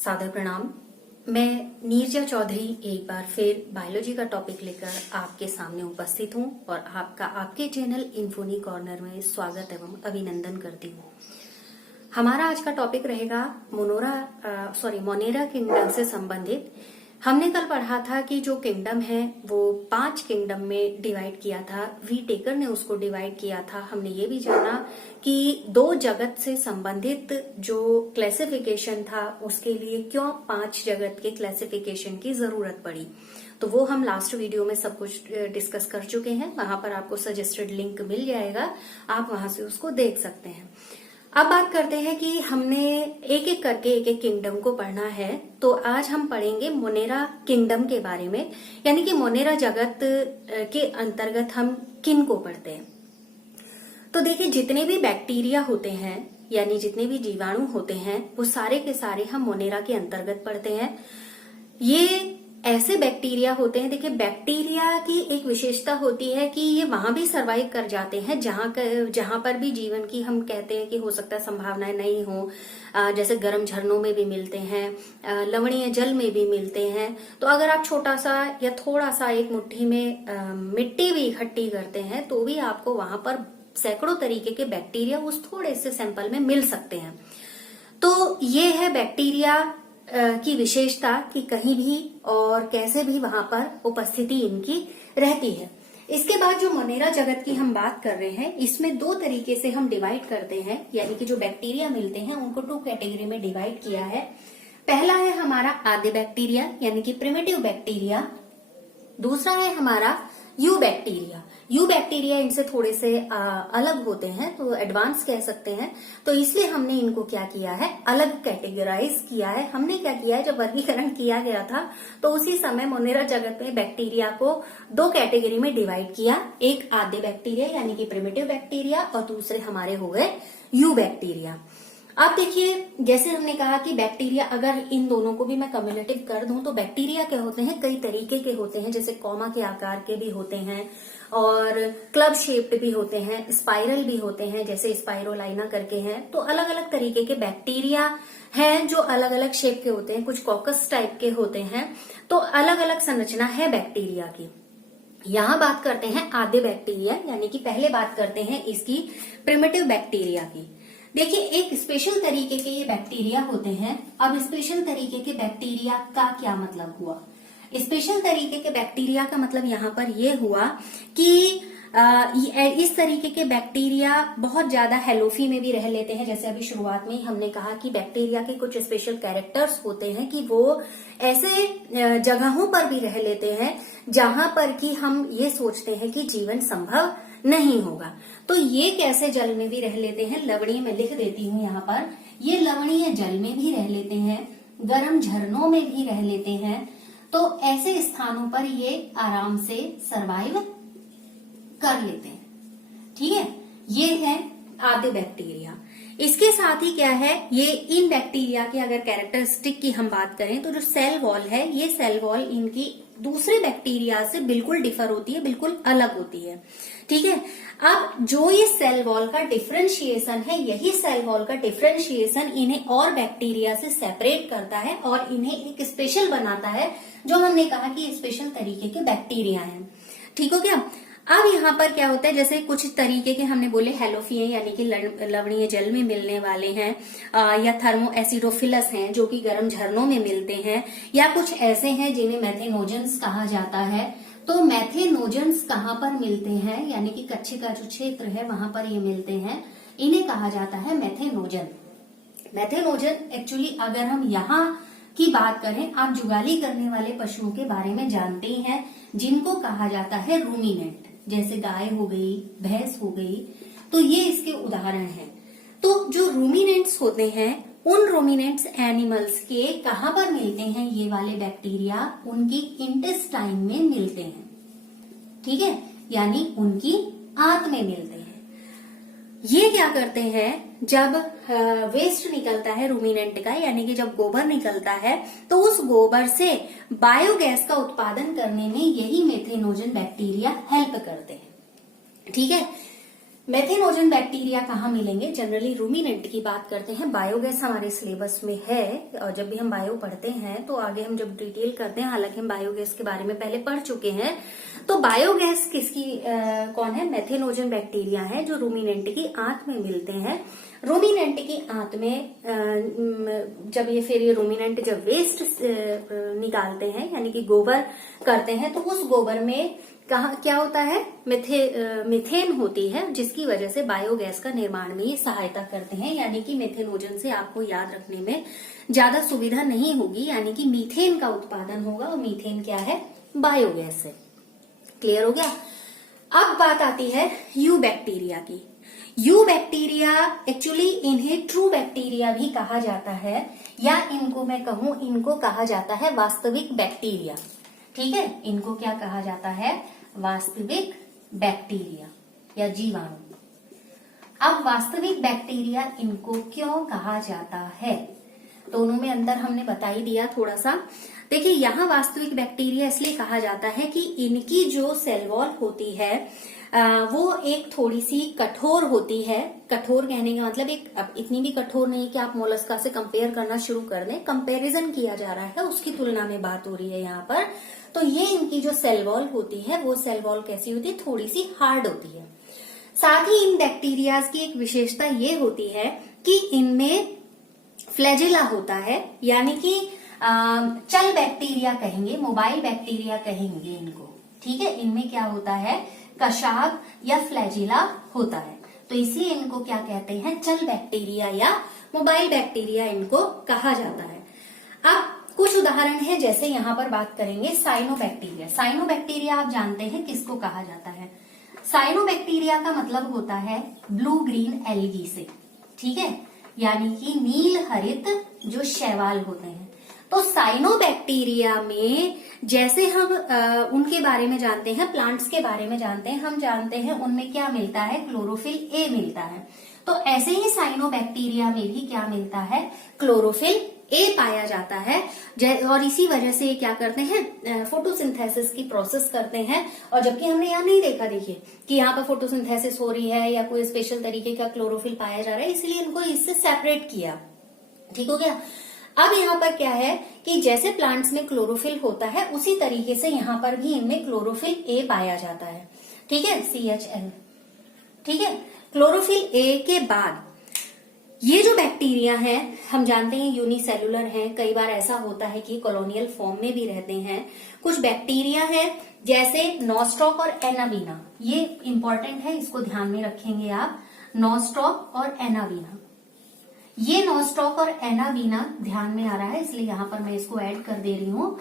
सादर प्रणाम। मैं नीरजा चौधरी एक बार फिर बायोलॉजी का टॉपिक लेकर आपके सामने उपस्थित हूं और आपका आपके चैनल इन्फोनी कॉर्नर में स्वागत एवं अभिनंदन करती हूं। हमारा आज का टॉपिक रहेगा मोनेरा किंगडम से संबंधित। हमने कल पढ़ा था कि जो किंगडम है वो 5 किंगडम में डिवाइड किया था। वी टेकर ने उसको डिवाइड किया था। हमने ये भी जाना कि 2 जगत से संबंधित जो क्लासिफिकेशन था उसके लिए क्यों 5 जगत के क्लासिफिकेशन की जरूरत पड़ी। तो वो हम लास्ट वीडियो में सब कुछ डिस्कस कर चुके हैं। वहां पर आपको सजेस्टेड लिंक मिल जाएगा, आप वहां से उसको देख सकते हैं। अब बात करते हैं कि हमने एक एक करके एक एक किंगडम को पढ़ना है। तो आज हम पढ़ेंगे मोनेरा किंगडम के बारे में, यानी कि मोनेरा जगत के अंतर्गत हम किन को पढ़ते हैं। तो देखिए, जितने भी बैक्टीरिया होते हैं यानी जितने भी जीवाणु होते हैं वो सारे के सारे हम मोनेरा के अंतर्गत पढ़ते हैं। ये ऐसे बैक्टीरिया होते हैं। देखिए, बैक्टीरिया की एक विशेषता होती है कि ये वहां भी सरवाइव कर जाते हैं जहां पर भी जीवन की हम कहते हैं कि हो सकता है संभावनाएं नहीं हो। जैसे गर्म झरनों में भी मिलते हैं, लवणीय जल में भी मिलते हैं। तो अगर आप छोटा सा या थोड़ा सा एक मुट्ठी में मिट्टी भी इकट्ठी करते हैं तो भी आपको वहां पर सैकड़ों तरीके के बैक्टीरिया उस थोड़े से सैंपल में मिल सकते हैं। तो ये है बैक्टीरिया की विशेषता कि कहीं भी और कैसे भी वहां पर उपस्थिति इनकी रहती है। इसके बाद जो मोनेरा जगत की हम बात कर रहे हैं, इसमें 2 तरीके से हम डिवाइड करते हैं, यानी कि जो बैक्टीरिया मिलते हैं उनको 2 कैटेगरी में डिवाइड किया है। पहला है हमारा आद्य बैक्टीरिया यानी कि प्रिमिटिव बैक्टीरिया। दूसरा है हमारा यू बैक्टीरिया। यू बैक्टीरिया इनसे थोड़े से अलग होते हैं, तो एडवांस कह सकते हैं। तो इसलिए हमने इनको क्या किया है, अलग कैटेगराइज किया है। हमने क्या किया है, जब वर्गीकरण किया गया था तो उसी समय मोनेरा जगत में बैक्टीरिया को 2 कैटेगरी में डिवाइड किया। एक आद्य बैक्टीरिया यानी कि प्रिमिटिव बैक्टीरिया और दूसरे हमारे हो गए यू बैक्टीरिया। अब देखिए, जैसे हमने कहा कि बैक्टीरिया, अगर इन दोनों को भी मैं कम्युलेटिव कर दूं तो बैक्टीरिया क्या होते हैं, कई तरीके के होते हैं। जैसे कॉमा के आकार के भी होते हैं और क्लब शेप्ड भी होते हैं, स्पाइरल भी होते हैं, जैसे स्पाइरोलाइना करके हैं। तो अलग अलग तरीके के बैक्टीरिया हैं जो अलग अलग शेप के होते हैं। कुछ कॉकस टाइप के होते हैं। तो अलग अलग संरचना है बैक्टीरिया की। यहाँ बात करते हैं आद्य बैक्टीरिया, यानी कि पहले बात करते हैं इसकी प्रिमिटिव बैक्टीरिया की। देखिए, एक स्पेशल तरीके के ये बैक्टीरिया होते हैं। अब स्पेशल तरीके के बैक्टीरिया का क्या मतलब हुआ? स्पेशल तरीके के बैक्टीरिया का मतलब यहाँ पर ये हुआ कि इस तरीके के बैक्टीरिया बहुत ज्यादा हेलोफी में भी रह लेते हैं। जैसे अभी शुरुआत में ही हमने कहा कि बैक्टीरिया के कुछ स्पेशल कैरेक्टर्स होते हैं कि वो ऐसे जगहों पर भी रह लेते हैं जहां पर कि हम ये सोचते हैं कि जीवन संभव नहीं होगा। तो ये कैसे जल में भी रह लेते हैं, लवणीय में लिख देती हूँ यहाँ पर। ये लवणीय जल में भी रह लेते हैं, गर्म झरनों में भी रह लेते हैं। तो ऐसे स्थानों पर ये आराम से सरवाइव कर लेते हैं। ठीक है, ये है आद्य बैक्टीरिया। इसके साथ ही क्या है, ये इन बैक्टीरिया के अगर कैरेक्टरिस्टिक की हम बात करें तो जो सेल वॉल है, ये सेल वॉल इनकी दूसरे बैक्टीरिया से बिल्कुल डिफर होती है, बिल्कुल अलग होती है। ठीक है, अब जो ये सेल वॉल का डिफरेंशिएशन है, यही सेल वॉल का डिफरेंशिएशन इन्हें और बैक्टीरिया से सेपरेट करता है और इन्हें एक स्पेशल बनाता है, जो हमने कहा कि स्पेशल तरीके के बैक्टीरिया हैं। ठीक हो गया। अब यहाँ पर क्या होता है, जैसे कुछ तरीके के हमने बोले हेलोफिए यानी कि लवणीय जल में मिलने वाले हैं, या थर्मो एसिडोफिलस हैं जो कि गर्म झरनों में मिलते हैं, या कुछ ऐसे हैं जिन्हें मैथेनोजेंस कहा जाता है। तो मैथेनोजेंस कहाँ पर मिलते हैं, यानी कि कच्चे का जो क्षेत्र है वहां पर ये मिलते हैं, इन्हें कहा जाता है मैथेनोजन। मैथेनोजन एक्चुअली अगर हम यहाँ की बात करें, आप जुगाली करने वाले पशुओं के बारे में जानते ही हैं जिनको कहा जाता है रूमिनेंट, जैसे गाय हो गई, भैंस हो गई। तो ये इसके उदाहरण हैं। तो जो रूमिनेंट्स होते हैं, उन रूमिनेंट्स एनिमल्स के कहाँ पर मिलते हैं ये वाले बैक्टीरिया, उनकी इंटेस्टाइन में मिलते हैं। ठीक है, यानी उनकी आंत में मिलते हैं। ये क्या करते हैं, जब वेस्ट निकलता है रूमिनेंट का, यानी कि जब गोबर निकलता है, तो उस गोबर से बायोगैस का उत्पादन करने में यही मेथेनोजन बैक्टीरिया हेल्प करते हैं। ठीक है, मेथेनोजन बैक्टीरिया कहाँ मिलेंगे? जनरली रूमिनेंट की बात करते हैं। बायोगैस हमारे सिलेबस में है और जब भी हम बायो पढ़ते हैं तो आगे हम जब डिटेल करते हैं, हालांकि हम बायोगैस के बारे में पहले पढ़ चुके हैं, तो बायोगैस किसकी कौन है? मेथेनोजन बैक्टीरिया है जो रूमिनेंट की आंत में मिलते हैं। रूमिनेंट की आंत में जब ये रूमिनेंट जब वेस्ट निकालते हैं यानी कि गोबर करते हैं तो उस गोबर में क्या होता है? मीथेन होती है, जिसकी वजह से बायोगैस का निर्माण में ये सहायता करते हैं। यानी कि मेथेनोजन से आपको याद रखने में ज्यादा सुविधा नहीं होगी, यानी कि मीथेन का उत्पादन होगा और मीथेन क्या है? बायोगैस है। क्लियर हो गया? अब बात आती है यू बैक्टीरिया की। यू बैक्टीरिया एक्चुअली इन्हें ट्रू बैक्टीरिया भी कहा जाता है, या इनको मैं कहूं, इनको कहा जाता है वास्तविक बैक्टीरिया। ठीक है, इनको क्या कहा जाता है? वास्तविक बैक्टीरिया या जीवाणु। अब वास्तविक बैक्टीरिया इनको क्यों कहा जाता है? दोनों में अंतर हमने बता ही दिया थोड़ा सा। देखिए, यहाँ वास्तविक बैक्टीरिया इसलिए कहा जाता है कि इनकी जो सेल वॉल होती है वो एक थोड़ी सी कठोर होती है। कठोर कहने का मतलब अब इतनी भी कठोर नहीं कि आप मोलस्का से कंपेयर करना शुरू कर दें, कंपैरिजन किया जा रहा है, उसकी तुलना में बात हो रही है यहाँ पर। तो ये इनकी जो सेल वॉल होती है वो सेल वॉल कैसी होती है? थोड़ी सी हार्ड होती है। साथ ही इन बैक्टीरियाज की एक विशेषता ये होती है कि इनमें फ्लैजिला होता है, यानी कि चल बैक्टीरिया कहेंगे, मोबाइल बैक्टीरिया कहेंगे इनको। ठीक है, इनमें क्या होता है? कशाग या फ्लैजिला होता है, तो इसलिए इनको क्या कहते हैं? चल बैक्टीरिया या मोबाइल बैक्टीरिया इनको कहा जाता है। अब कुछ उदाहरण है, जैसे यहाँ पर बात करेंगे साइनोबैक्टीरिया। साइनोबैक्टीरिया आप जानते हैं किसको कहा जाता है? साइनोबैक्टीरिया का मतलब होता है ब्लू ग्रीन एल्गी से। ठीक है, यानी कि नील हरित जो शैवाल होते हैं। तो साइनोबैक्टीरिया में जैसे हम उनके बारे में जानते हैं, प्लांट्स के बारे में जानते हैं, हम जानते हैं उनमें क्या मिलता है? क्लोरोफिल ए मिलता है। तो ऐसे ही साइनोबैक्टीरिया में भी क्या मिलता है? क्लोरोफिल ए पाया जाता है। और इसी वजह से ये क्या करते हैं? फोटोसिंथेसिस की प्रोसेस करते हैं। और जबकि हमने यहाँ नहीं देखा, देखिए कि यहाँ पर फोटोसिंथेसिस हो रही है या कोई स्पेशल तरीके का क्लोरोफिल पाया जा रहा है, इसलिए इनको इससे सेपरेट किया। ठीक हो गया? अब यहाँ पर क्या है कि जैसे प्लांट्स में क्लोरोफिल होता है, उसी तरीके से यहाँ पर भी इनमें क्लोरोफिल ए पाया जाता है। ठीक है, CHL। ठीक है, क्लोरोफिल ए के बाद ये जो बैक्टीरिया है हम जानते हैं यूनिसेलुलर हैं। कई बार ऐसा होता है कि कॉलोनियल फॉर्म में भी रहते हैं। कुछ बैक्टीरिया है जैसे नॉस्टॉक और एनावीना, ये इंपॉर्टेंट है, इसको ध्यान में रखेंगे आप। नॉस्टॉक और एनावीना, ये नॉस्टॉक और एनावीना ध्यान में आ रहा है, इसलिए यहां पर मैं इसको ऐड कर दे रही हूं।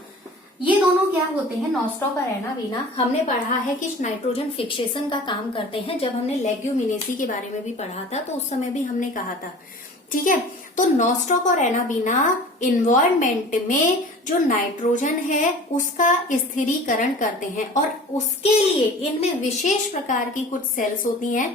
ये दोनों क्या होते हैं? नॉस्टॉक और एनावीना हमने पढ़ा है कि नाइट्रोजन फिक्सेशन का काम करते हैं। जब हमने लेग्यूमिनेसी के बारे में भी पढ़ा था तो उस समय भी हमने कहा था। ठीक है, तो नॉस्टॉक और एनावीना इन्वायरमेंट में जो नाइट्रोजन है उसका स्थिरीकरण करते हैं, और उसके लिए इनमें विशेष प्रकार की कुछ सेल्स होती हैं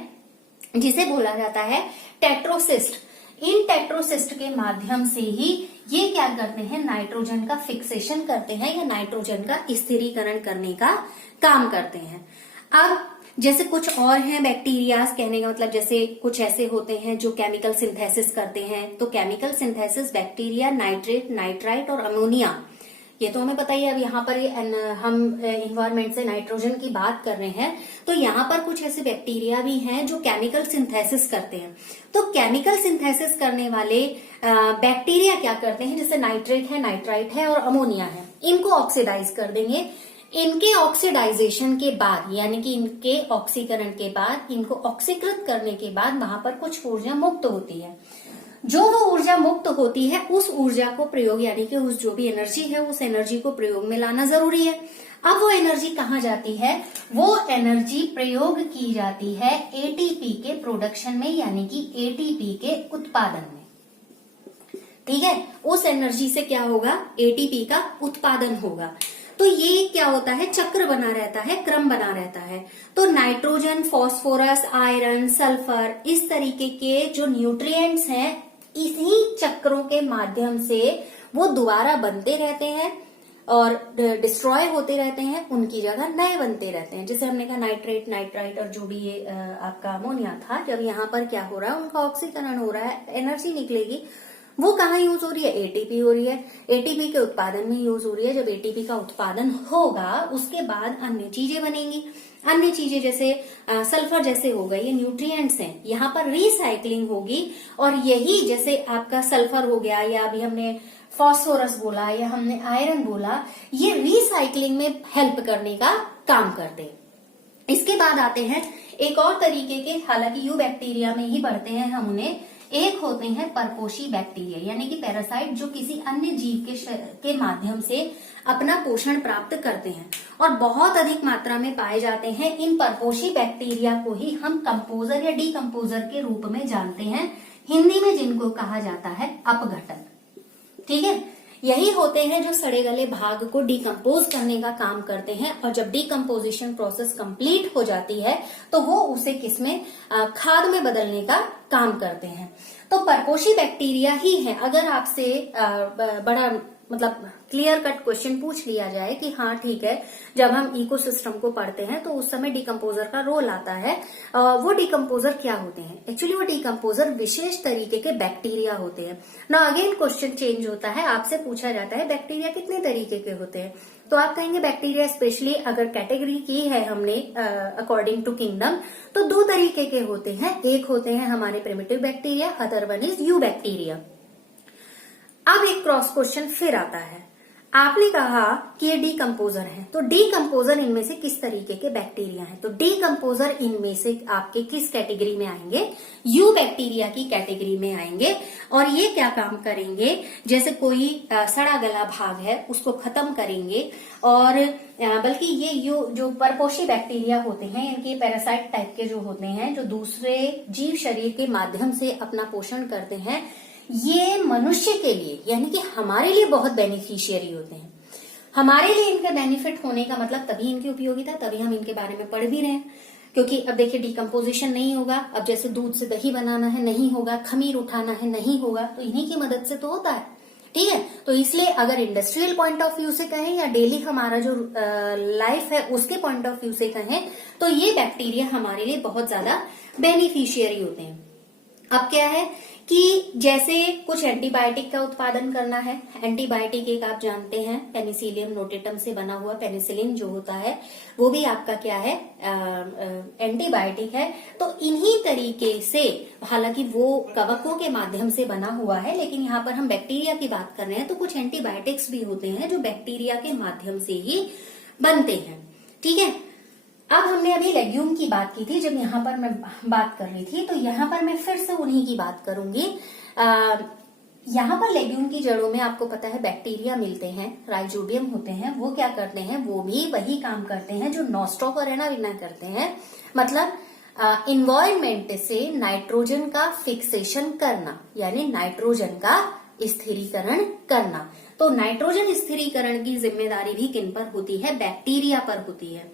जिसे बोला जाता है टेट्रोसिस्ट। इन टेट्रोसिस्ट के माध्यम से ही ये क्या करते हैं? नाइट्रोजन का फिक्सेशन करते हैं या नाइट्रोजन का स्थिरीकरण करने का काम करते हैं। अब जैसे कुछ और हैं बैक्टीरियाज, कहने का मतलब जैसे कुछ ऐसे होते हैं जो केमिकल सिंथेसिस करते हैं। तो chemical synthesis bacteria nitrate, nitrite और अमोनिया, ये तो हमें पता ही है। अब यहाँ पर हम इन्वायरमेंट से नाइट्रोजन की बात कर रहे हैं, तो यहाँ पर कुछ ऐसे बैक्टीरिया भी हैं जो केमिकल सिंथेसिस करते हैं। तो केमिकल सिंथेसिस करने वाले बैक्टीरिया क्या करते हैं? जैसे नाइट्रेट है, नाइट्राइट है और अमोनिया है, इनको ऑक्सीडाइज कर देंगे। इनके ऑक्सीडाइजेशन के बाद, यानी कि इनके ऑक्सीकरण के बाद, इनको ऑक्सीकृत करने के बाद वहां पर कुछ ऊर्जा मुक्त होती है। जो वो ऊर्जा मुक्त होती है उस ऊर्जा को प्रयोग, यानी कि उस जो भी एनर्जी है उस एनर्जी को प्रयोग में लाना जरूरी है। अब वो एनर्जी कहाँ जाती है? वो एनर्जी प्रयोग की जाती है एटीपी के प्रोडक्शन में, यानी कि एटीपी के उत्पादन में। ठीक है, उस एनर्जी से क्या होगा? एटीपी का उत्पादन होगा। तो ये क्या होता है? चक्र बना रहता है, क्रम बना रहता है। तो नाइट्रोजन, फास्फोरस, आयरन, सल्फर, इस तरीके के जो न्यूट्रिएंट्स हैं, इन्हीं चक्रों के माध्यम से वो दोबारा बनते रहते हैं। और डिस्ट्रॉय होते रहते हैं, उनकी जगह नए बनते रहते हैं। जैसे हमने कहा नाइट्रेट, नाइट्राइट और जो भी ये आपका अमोनिया था, जब यहाँ पर क्या हो रहा है, उनका ऑक्सीकरण हो रहा है, एनर्जी निकलेगी, वो कहाँ यूज हो रही है, एटीपी हो रही है, एटीपी के उत्पादन में यूज हो रही है। जब एटीपी का उत्पादन होगा उसके बाद अन्य चीजें बनेंगी। अन्य चीजें जैसे सल्फर जैसे हो गए, ये न्यूट्रिएंट्स हैं, यहाँ पर रिसाइकलिंग होगी और यही जैसे आपका सल्फर हो गया या अभी हमने फास्फोरस बोला या हमने आयरन बोला, ये रिसाइकलिंग में हेल्प करने का काम करते हैं। इसके बाद आते हैं एक और तरीके के, हालांकि यू बैक्टीरिया में ही पढ़ते हैं हम उन्हें। एक होते हैं परपोषी बैक्टीरिया, यानी कि पैरासाइट, जो किसी अन्य जीव के माध्यम से अपना पोषण प्राप्त करते हैं और बहुत अधिक मात्रा में पाए जाते हैं। इन परपोषी बैक्टीरिया को ही हम कंपोजर या डीकंपोजर के रूप में जानते हैं, हिंदी में जिनको कहा जाता है अपघटक। ठीक है, यही होते हैं जो सड़े गले भाग को डिकम्पोज करने का काम करते हैं और जब डिकम्पोजिशन प्रोसेस कंप्लीट हो जाती है तो वो उसे किसमें, खाद में बदलने का काम करते हैं। तो परपोषी बैक्टीरिया ही है। अगर आपसे बड़ा मतलब क्लियर कट क्वेश्चन पूछ लिया जाए कि हाँ ठीक है, जब हम इकोसिस्टम को पढ़ते हैं तो उस समय डिकम्पोजर का रोल आता है, वो डिकम्पोजर क्या होते हैं? एक्चुअली वो डिकम्पोजर विशेष तरीके के बैक्टीरिया होते हैं ना। अगेन क्वेश्चन चेंज होता है, आपसे पूछा जाता है बैक्टीरिया कितने तरीके के होते हैं, तो आप कहेंगे बैक्टीरिया स्पेशली अगर कैटेगरी की है हमने अकॉर्डिंग टू किंगडम, तो दो तरीके के होते हैं। एक होते हैं हमारे primitive bacteria, other one is you bacteria. अब एक क्रॉस क्वेश्चन फिर आता है, आपने कहा कि ये डीकंपोजर है, तो डीकंपोजर इनमें से किस तरीके के बैक्टीरिया हैं? तो डीकंपोजर इनमें से आपके किस कैटेगरी में आएंगे? यू बैक्टीरिया की कैटेगरी में आएंगे। और ये क्या काम करेंगे, जैसे कोई सड़ा गला भाग है उसको खत्म करेंगे, और बल्कि ये जो परपोषी बैक्टीरिया होते हैं, इनके पैरासाइट टाइप के जो होते हैं, जो दूसरे जीव शरीर के माध्यम से अपना पोषण करते हैं, ये मनुष्य के लिए यानी कि हमारे लिए बहुत बेनिफिशियरी होते हैं। हमारे लिए इनके बेनिफिट होने का मतलब तभी इनकी उपयोगिता, तभी हम इनके बारे में पढ़ भी रहे हैं। क्योंकि अब देखिए डिकम्पोजिशन नहीं होगा, अब जैसे दूध से दही बनाना है नहीं होगा, खमीर उठाना है नहीं होगा, तो इन्हीं की मदद से तो होता है। ठीक है, तो इसलिए अगर इंडस्ट्रियल पॉइंट ऑफ व्यू से कहें या डेली हमारा जो लाइफ है उसके पॉइंट ऑफ व्यू से कहें, तो ये बैक्टीरिया हमारे लिए बहुत ज्यादा बेनिफिशियरी होते हैं। अब क्या है कि जैसे कुछ एंटीबायोटिक का उत्पादन करना है, एंटीबायोटिक एक आप जानते हैं पेनिसिलियम नोटेटम से बना हुआ पेनिसिलिन जो होता है वो भी आपका क्या है, एंटीबायोटिक है। तो इन्हीं तरीके से, हालांकि वो कवकों के माध्यम से बना हुआ है, लेकिन यहाँ पर हम बैक्टीरिया की बात कर रहे हैं, तो कुछ एंटीबायोटिक्स भी होते हैं जो बैक्टीरिया के माध्यम से ही बनते हैं। ठीक है, अब हमने अभी लेग्यूम की बात की थी, जब यहाँ पर मैं बात कर रही थी, तो यहाँ पर मैं फिर से उन्हीं की बात करूंगी। यहाँ पर लेग्यूम की जड़ों में आपको पता है बैक्टीरिया मिलते हैं, राइजोबियम होते हैं। वो क्या करते हैं, वो भी वही काम करते हैं जो नॉस्टॉक और एनाविना करते हैं, मतलब इन्वायरमेंट से नाइट्रोजन का फिक्सेशन करना, यानी नाइट्रोजन का स्थिरीकरण करना। तो नाइट्रोजन स्थिरीकरण की जिम्मेदारी भी किन पर होती है, बैक्टीरिया पर होती है।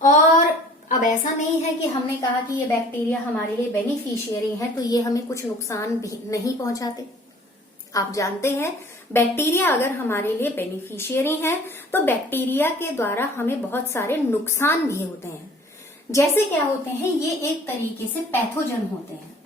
और अब ऐसा नहीं है कि हमने कहा कि ये बैक्टीरिया हमारे लिए बेनिफिशियरी है तो ये हमें कुछ नुकसान भी नहीं पहुंचाते। आप जानते हैं बैक्टीरिया अगर हमारे लिए बेनिफिशियरी है तो बैक्टीरिया के द्वारा हमें बहुत सारे नुकसान भी होते हैं। जैसे क्या होते हैं, ये एक तरीके से पैथोजन होते हैं।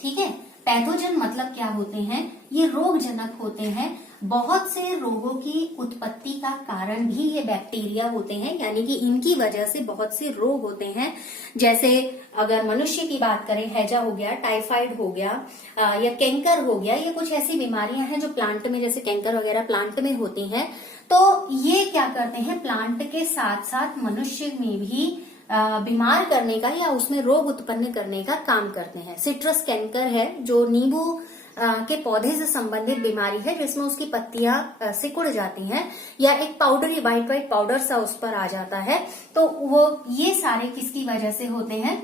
ठीक है, पैथोजन मतलब क्या होते हैं, ये रोगजनक होते हैं। बहुत से रोगों की उत्पत्ति का कारण भी ये बैक्टीरिया होते हैं, यानी कि इनकी वजह से बहुत से रोग होते हैं। जैसे अगर मनुष्य की बात करें, हैजा हो गया, टाइफाइड हो गया या कैंकर हो गया, ये कुछ ऐसी बीमारियां हैं जो प्लांट में, जैसे कैंकर वगैरह प्लांट में होती हैं। तो ये क्या करते हैं, प्लांट के साथ साथ मनुष्य में भी बीमार करने का या उसमें रोग उत्पन्न करने का काम करते हैं। सिट्रस कैंकर है जो नींबू के पौधे से संबंधित बीमारी है, जिसमें उसकी पत्तियां सिकुड़ जाती हैं या एक पाउडरी व्हाइट पाउडर सा उस पर आ जाता है। तो वो ये सारे किसकी वजह से होते हैं,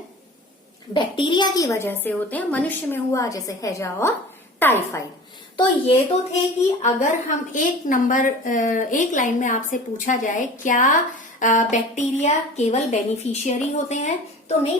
बैक्टीरिया की वजह से होते हैं। मनुष्य में हुआ जैसे हैजा और टाइफाइड। तो ये तो थे कि अगर हम एक लाइन में आपसे पूछा जाए क्या बैक्टीरिया केवल बेनिफिशियरी होते हैं, तो नहीं,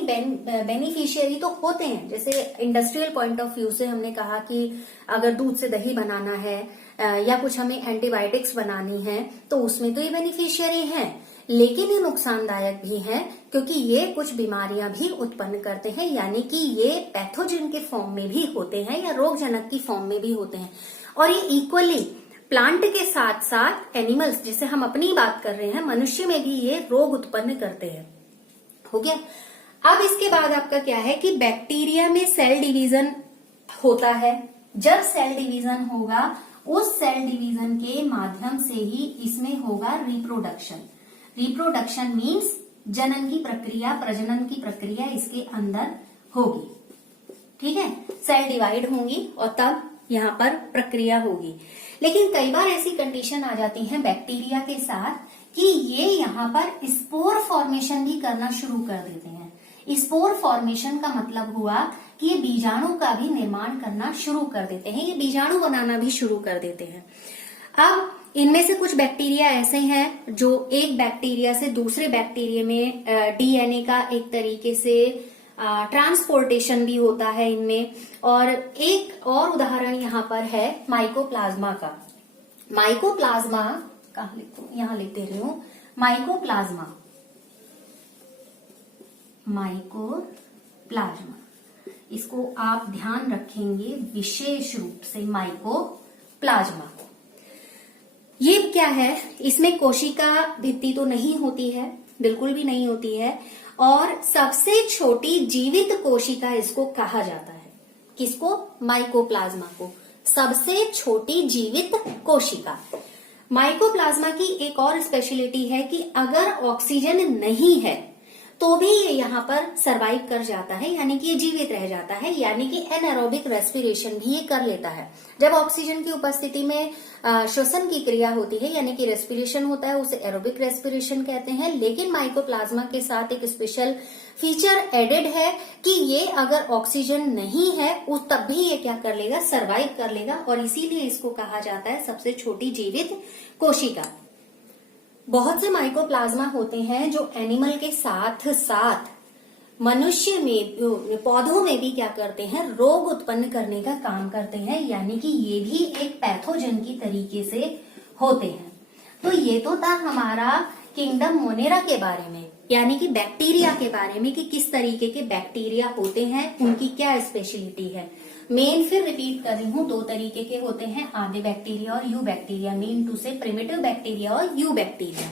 बेनिफिशियरी तो होते हैं। जैसे इंडस्ट्रियल पॉइंट ऑफ व्यू से हमने कहा कि अगर दूध से दही बनाना है या कुछ हमें एंटीबायोटिक्स बनानी है तो उसमें तो ये बेनिफिशियरी हैं, लेकिन ये नुकसानदायक भी हैं क्योंकि ये कुछ बीमारियां भी उत्पन्न करते हैं, यानी कि ये पैथोजन के फॉर्म में भी होते हैं या रोगजनक की फॉर्म में भी होते हैं। और ये इक्वली प्लांट के साथ साथ एनिमल्स, जिसे हम अपनी बात कर रहे हैं, मनुष्य में भी ये रोग उत्पन्न करते हैं। हो गया। अब इसके बाद आपका क्या है कि बैक्टीरिया में सेल डिवीजन होता है। जब सेल डिवीजन होगा उस सेल डिवीजन के माध्यम से ही इसमें होगा रिप्रोडक्शन। रिप्रोडक्शन मीन्स जनन की प्रक्रिया, प्रजनन की प्रक्रिया इसके अंदर होगी। ठीक है, सेल डिवाइड होंगी और तब यहाँ पर प्रक्रिया होगी। लेकिन कई बार ऐसी कंडीशन आ जाती है बैक्टीरिया के साथ कि ये यहाँ पर स्पोर फॉर्मेशन भी करना शुरू कर देते हैं। स्पोर फॉर्मेशन का मतलब हुआ कि ये बीजाणु का भी निर्माण करना शुरू कर देते हैं, ये बीजाणु बनाना भी शुरू कर देते हैं। अब इनमें से कुछ बैक्टीरिया ऐसे हैं जो एक बैक्टीरिया से दूसरे बैक्टीरिया में डीएनए का एक तरीके से ट्रांसपोर्टेशन भी होता है इनमें। और एक और उदाहरण यहाँ पर है माइकोप्लाज्मा का। माइकोप्लाज्मा कहाँ लिखूं, यहाँ लिख दे रही हूं, माइकोप्लाज्मा। माइकोप्लाज्मा, इसको आप ध्यान रखेंगे विशेष रूप से, माइकोप्लाज्मा। ये क्या है, इसमें कोशिका भित्ति तो नहीं होती है, बिल्कुल भी नहीं होती है, और सबसे छोटी जीवित कोशिका इसको कहा जाता है। किसको? माइकोप्लाज्मा को, सबसे छोटी जीवित कोशिका। माइकोप्लाज्मा की एक और स्पेशलिटी है कि अगर ऑक्सीजन नहीं है तो भी ये यहाँ पर सरवाइव कर जाता है, यानी कि ये जीवित रह जाता है, यानी कि एनारोबिक रेस्पिरेशन भी ये कर लेता है। जब ऑक्सीजन की उपस्थिति में श्वसन की क्रिया होती है, यानी कि रेस्पिरेशन होता है, उसे एरोबिक रेस्पिरेशन कहते हैं। लेकिन माइकोप्लाज्मा के साथ एक स्पेशल फीचर एडेड है कि ये अगर ऑक्सीजन नहीं है उस तब भी ये क्या कर लेगा, सरवाइव कर लेगा, और इसीलिए इसको कहा जाता है सबसे छोटी जीवित कोशिका। बहुत से माइकोप्लाज्मा होते हैं जो एनिमल के साथ साथ मनुष्य में, पौधों में भी क्या करते हैं, रोग उत्पन्न करने का काम करते हैं, यानी कि ये भी एक पैथोजन की तरीके से होते हैं। तो ये तो था हमारा किंगडम मोनेरा के बारे में, यानी कि बैक्टीरिया के बारे में, कि किस तरीके के बैक्टीरिया होते हैं, उनकी क्या स्पेशलिटी है। मेन फिर रिपीट कर रही हूँ, दो तरीके के होते हैं, आधे बैक्टीरिया और यू बैक्टीरिया, मीन टू से प्रिमिटिव बैक्टीरिया और यू बैक्टीरिया।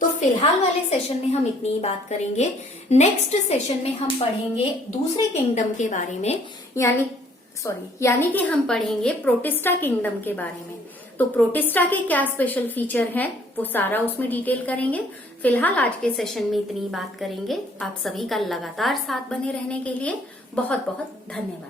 तो फिलहाल वाले सेशन में हम इतनी ही बात करेंगे। नेक्स्ट सेशन में हम पढ़ेंगे दूसरे किंगडम के बारे में, यानी कि हम पढ़ेंगे प्रोटिस्टा किंगडम के बारे में। तो प्रोटिस्टा के क्या स्पेशल फीचर हैं वो सारा उसमें डिटेल करेंगे। फिलहाल आज के सेशन में इतनी ही बात करेंगे। आप सभी का लगातार साथ बने रहने के लिए बहुत बहुत धन्यवाद।